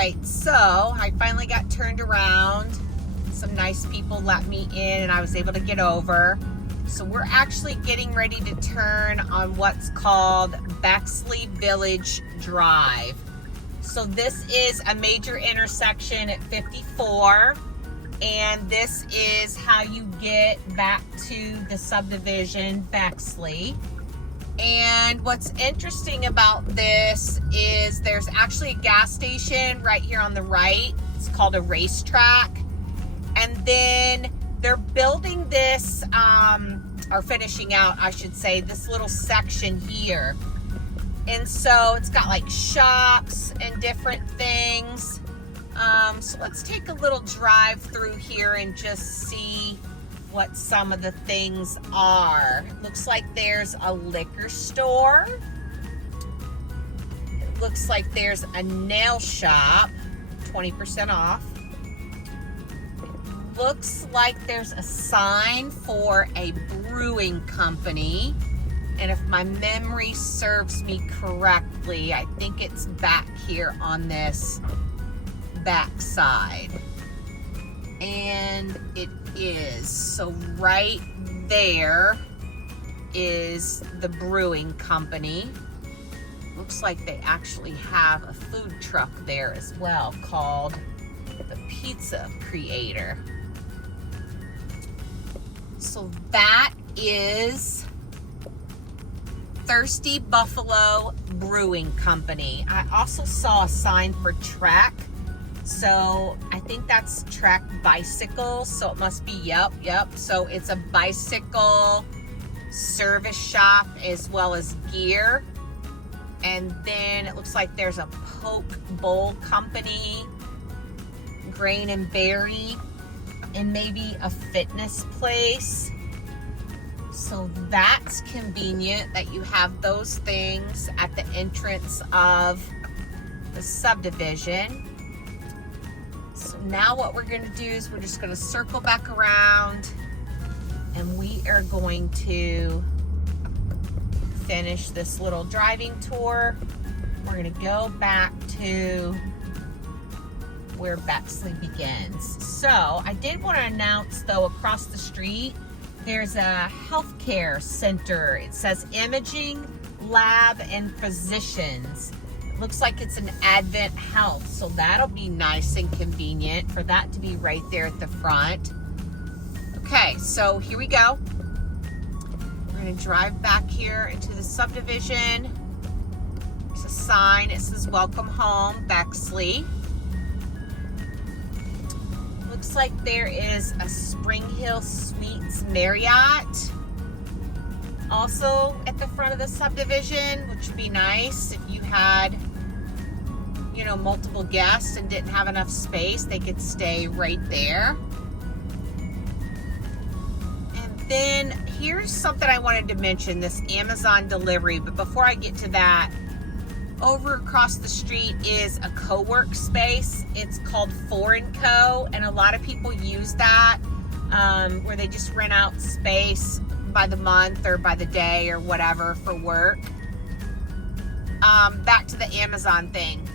right, so I finally got turned around. Some nice people let me in and I was able to get over. So we're actually getting ready to turn on what's called Bexley Village Drive. So this is a major intersection at 54, and this is how you get back to the subdivision Bexley. And what's interesting about this is there's actually a gas station right here on the right. It's called a racetrack. And then they're building this, or finishing out, I should say, this little section here. And so it's got like shops and different things. So let's take a little drive through here and just see what some of the things are. It looks like there's a liquor store. It looks like there's a nail shop, 20% off. It looks like there's a sign for a brewing company. And if my memory serves me correctly, I think it's back here on this back side. And it is. So right there is the brewing company. Looks like they actually have a food truck there as well called the Pizza Creator. So that is Thirsty Buffalo Brewing Company. I also saw a sign for Trek. So I think that's Trek Bicycles. So it must be, yep. So it's a bicycle service shop as well as gear. And then it looks like there's a Poke Bowl Company, Grain and Berry, and maybe a fitness place. So that's convenient that you have those things at the entrance of the subdivision. So now what we're going to do is we're just going to circle back around and we are going to finish this little driving tour. We're going to go back to where Bexley begins. So I did want to announce though, across the street, there's a healthcare center. It says Imaging Lab and Physicians. Looks like it's an Advent Health, so that'll be nice and convenient for that to be right there at the front. Okay, so here we go. We're gonna drive back here into the subdivision. There's a sign, it says Welcome Home, Bexley. Looks like there is a Spring Hill Suites Marriott also at the front of the subdivision, which would be nice if you had, you know, multiple guests and didn't have enough space. They could stay right there. And then here's something I wanted to mention, this Amazon delivery. But before I get to that, over across the street is a co-work space. It's called For & Co. And a lot of people use that where they just rent out space by the month or by the day or whatever for work. Back to the Amazon thing.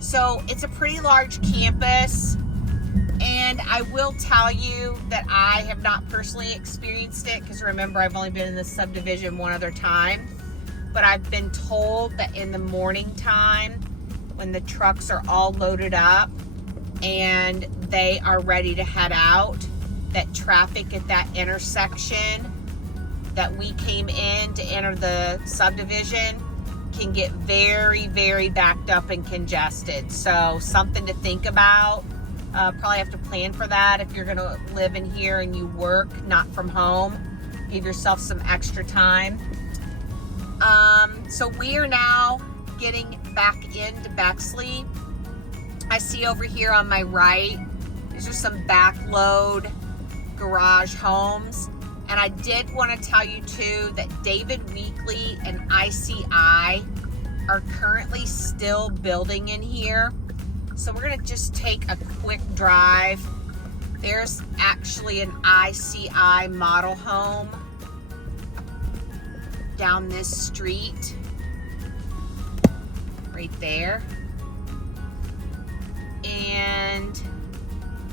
So it's a pretty large campus, and I will tell you that I have not personally experienced it because remember, I've only been in this subdivision one other time, but I've been told that in the morning time when the trucks are all loaded up and they are ready to head out, that traffic at that intersection that we came in to enter the subdivision can get very, very backed up and congested. So something to think about. Probably have to plan for that if you're gonna live in here and you work not from home. Give yourself some extra time. So we are now getting back into Bexley. I see over here on my right, these are some backload garage homes. And I did want to tell you too that David Weekley and ICI are currently still building in here. So we're going to just take a quick drive. There's actually an ICI model home down this street right there. And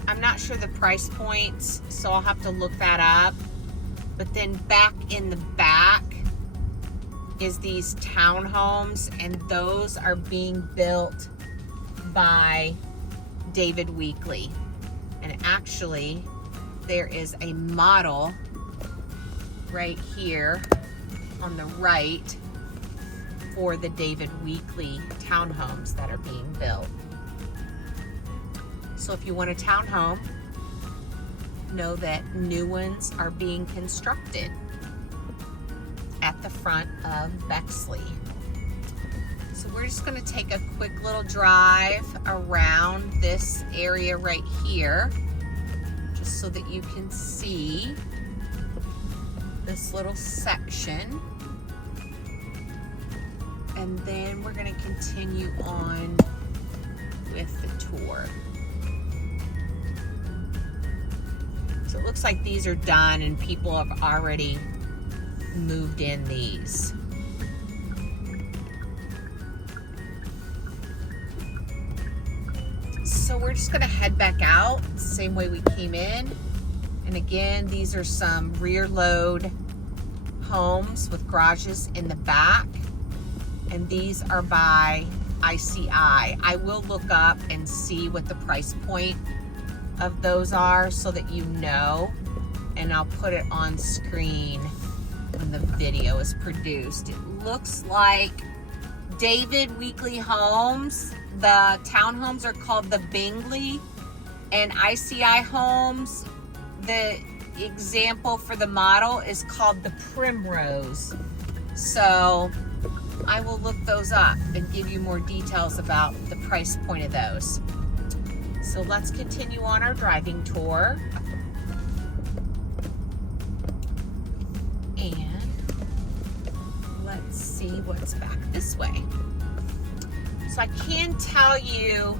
I'm not sure the price points, so I'll have to look that up. But then back in the back is these townhomes, and those are being built by David Weekley. And actually, there is a model right here on the right for the David Weekley townhomes that are being built. So if you want a townhome, know that new ones are being constructed at the front of Bexley. So we're just going to take a quick little drive around this area right here, just so that you can see this little section. And then we're going to continue on with the tour. So it looks like these are done and people have already moved in these. So we're just gonna head back out the same way we came in. And again, these are some rear load homes with garages in the back. And these are by ICI. I will look up and see what the price point of those are so that you know, and I'll put it on screen when the video is produced. It looks like David Weekley Homes, the townhomes are called the Bingley, and ICI Homes, the example for the model is called the Primrose. So I will look those up and give you more details about the price point of those. So let's continue on our driving tour. And let's see what's back this way. So I can tell you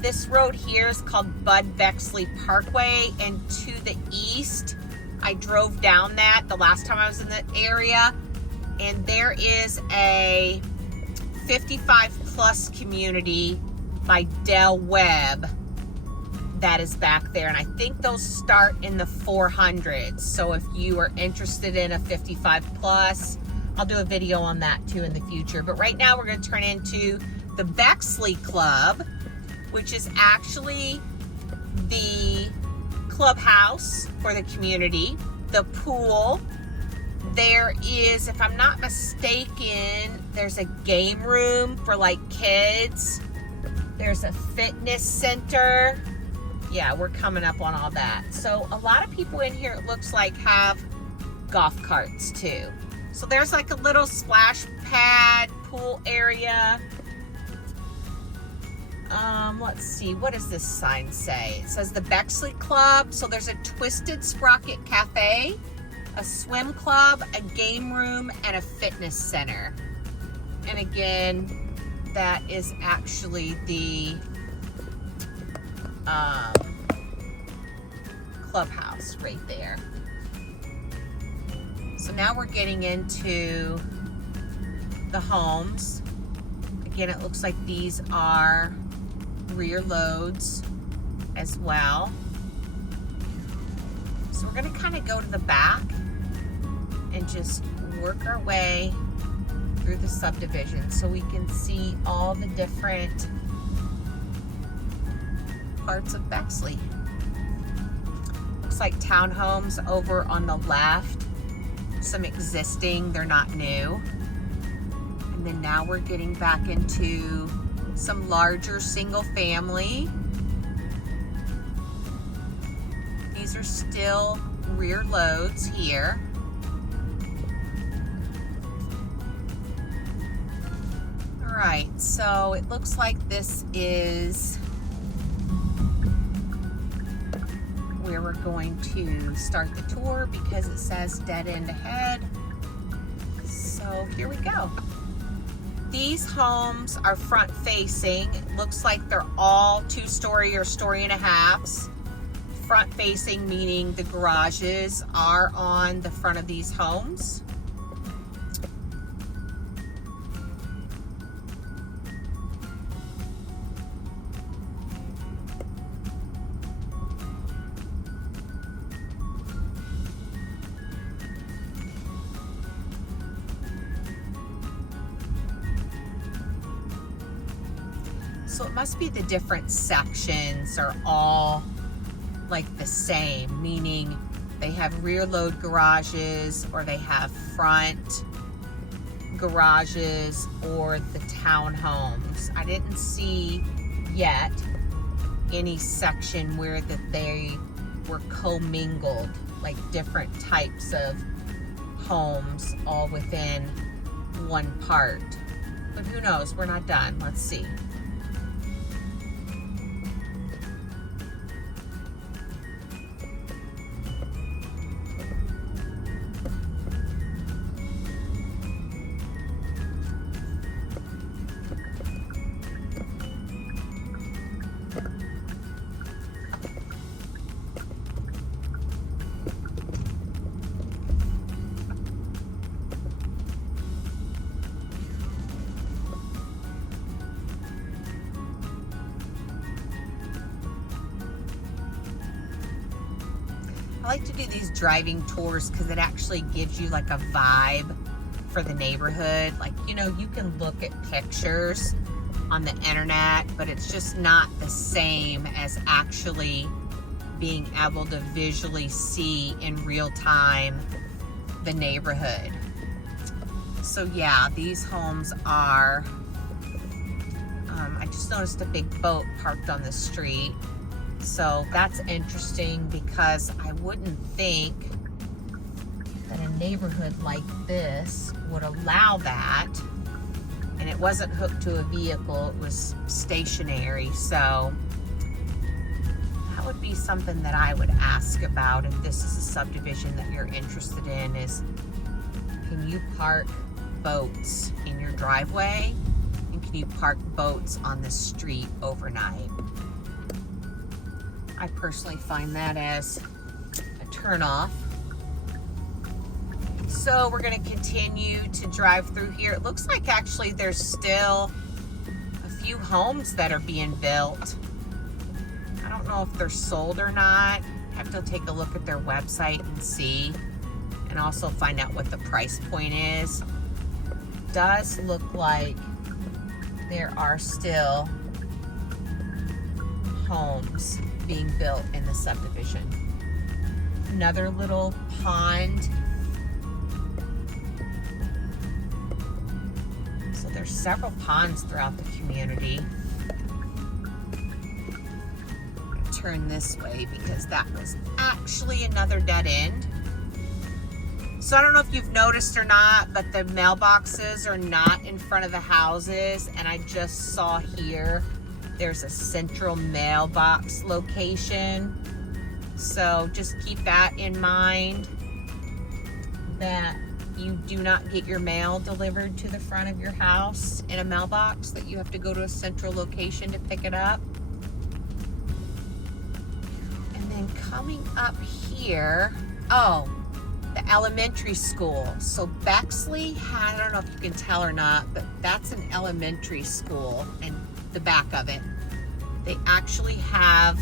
this road here is called Bexley Parkway, and to the east, I drove down that the last time I was in the area, and there is a 55 plus community by Webb that is back there, and I think those start in the 400s. So if you are interested in a 55 plus, I'll do a video on that too in the future. But right now we're going to turn into the Bexley Club, which is actually the clubhouse for the community, the pool. There is, if I'm not mistaken, there's a game room for like kids. There's a fitness center. Yeah, we're coming up on all that. So a lot of people in here, it looks like, have golf carts too. So there's like a little splash pad pool area. Let's see, what does this sign say? It says the Bexley Club. So there's a Twisted Sprocket Cafe, a swim club, a game room, and a fitness center. And again, that is actually the clubhouse right there. So now we're getting into the homes. Again, it looks like these are rear loads as well. So we're going to kind of go to the back and just work our way through the subdivision so we can see all the different parts of Bexley. Looks like townhomes over on the left, some existing, they're not new. And then now we're getting back into some larger single family. These are still rear loads here. All right, so it looks like this is where we're going to start the tour because it says dead end ahead. So here we go. These homes are front facing. It looks like they're all 2-story or story and a halves. Front facing meaning the garages are on the front of these homes. So it must be the different sections are all like the same, meaning they have rear load garages or they have front garages or the townhomes. I didn't see yet any section where that they were commingled, like different types of homes all within one part. But who knows? We're not done. Let's see. I like to do these driving tours because it actually gives you like a vibe for the neighborhood. Like, you know, you can look at pictures on the internet, but it's just not the same as actually being able to visually see in real time the neighborhood. So yeah, these homes are, I just noticed a big boat parked on the street. So that's interesting because I wouldn't think that a neighborhood like this would allow that. And it wasn't hooked to a vehicle, it was stationary. So that would be something that I would ask about if this is a subdivision that you're interested in, is can you park boats in your driveway? And can you park boats on the street overnight? I personally find that as a turnoff. So we're going to continue to drive through here. It looks like actually there's still a few homes that are being built. I don't know if they're sold or not. I have to take a look at their website and see, and also find out what the price point is. Does look like there are still homes being built in the subdivision. Another little pond. So there's several ponds throughout the community. I'm gonna turn this way because that was actually another dead end. So I don't know if you've noticed or not, but the mailboxes are not in front of the houses. And I just saw here there's a central mailbox location. So just keep that in mind, that you do not get your mail delivered to the front of your house in a mailbox, that you have to go to a central location to pick it up. And then coming up here, oh, the elementary school. So Bexley had, I don't know if you can tell or not, but that's an elementary school, and the back of it, they actually have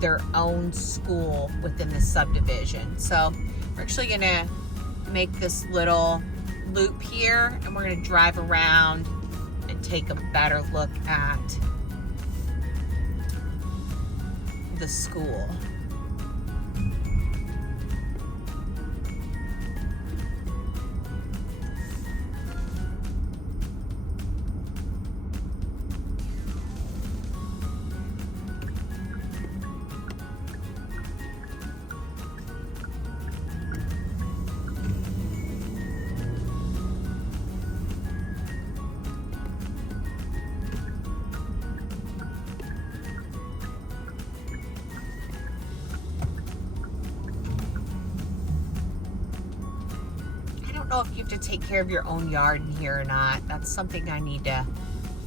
their own school within the subdivision. So we're actually gonna make this little loop here, and we're gonna drive around and take a better look at the school. I don't know if you have to take care of your own yard in here or not. That's something I need to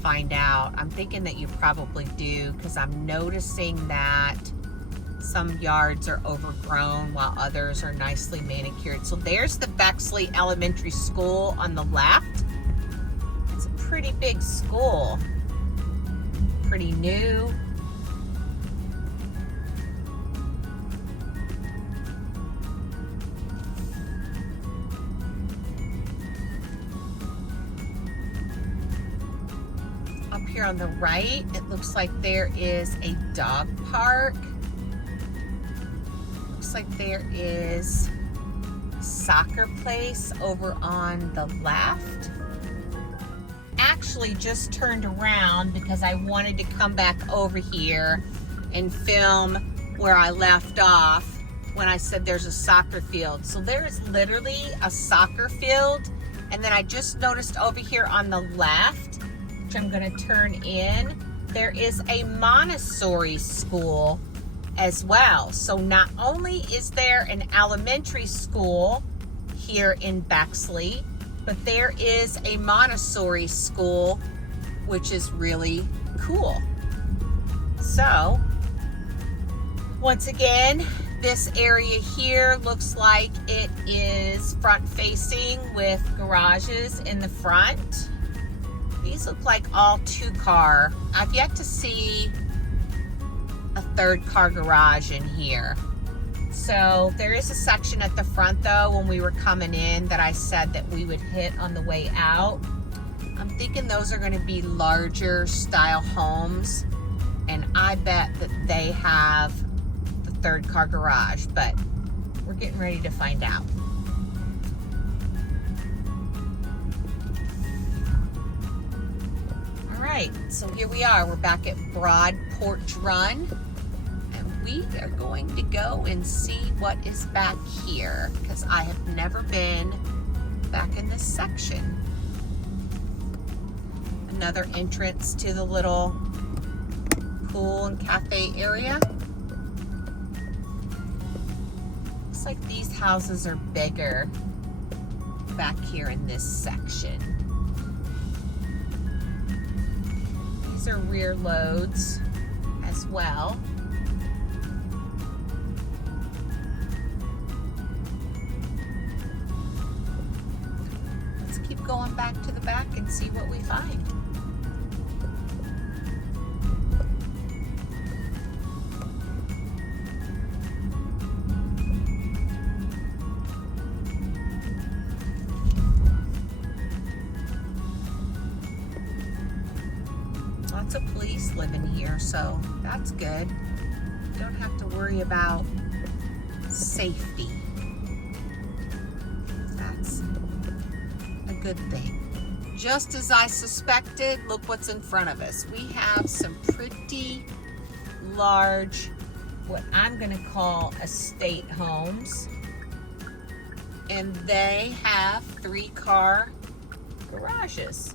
find out. I'm thinking that you probably do, because I'm noticing that some yards are overgrown while others are nicely manicured. So there's the Bexley Elementary School on the left. It's a pretty big school. Pretty new. here on the right, it looks like there is a dog park. Looks like there is a soccer place over on the left. Actually just turned around because I wanted to come back over here and film where I left off when I said there's a soccer field. So there is literally a soccer field. And then I just noticed over here on the left, which I'm gonna turn in, there is a Montessori school as well. So not only is there an elementary school here in Bexley, but there is a Montessori school, which is really cool. So, once again, this area here looks like it is front facing with garages in the front. These look like all 2-car. I've yet to see a 3rd-car garage in here. So there is a section at the front though when we were coming in that I said that we would hit on the way out. I'm thinking those are going to be larger style homes, and I bet that they have the 3rd-car garage, but we're getting ready to find out. All right, so here we are. We're back at Broad Porch Run. We are going to go and see what is back here because I have never been back in this section. Another entrance to the little pool and cafe area. Looks like these houses are bigger back here in this section. These are rear loads as well. Going back to the back and see what we find. Lots of police living here, so that's good. Don't have to worry about safety. That's good thing. Just as I suspected, look what's in front of us. We have some pretty large, what I'm going to call estate homes, and they have 3-car garages.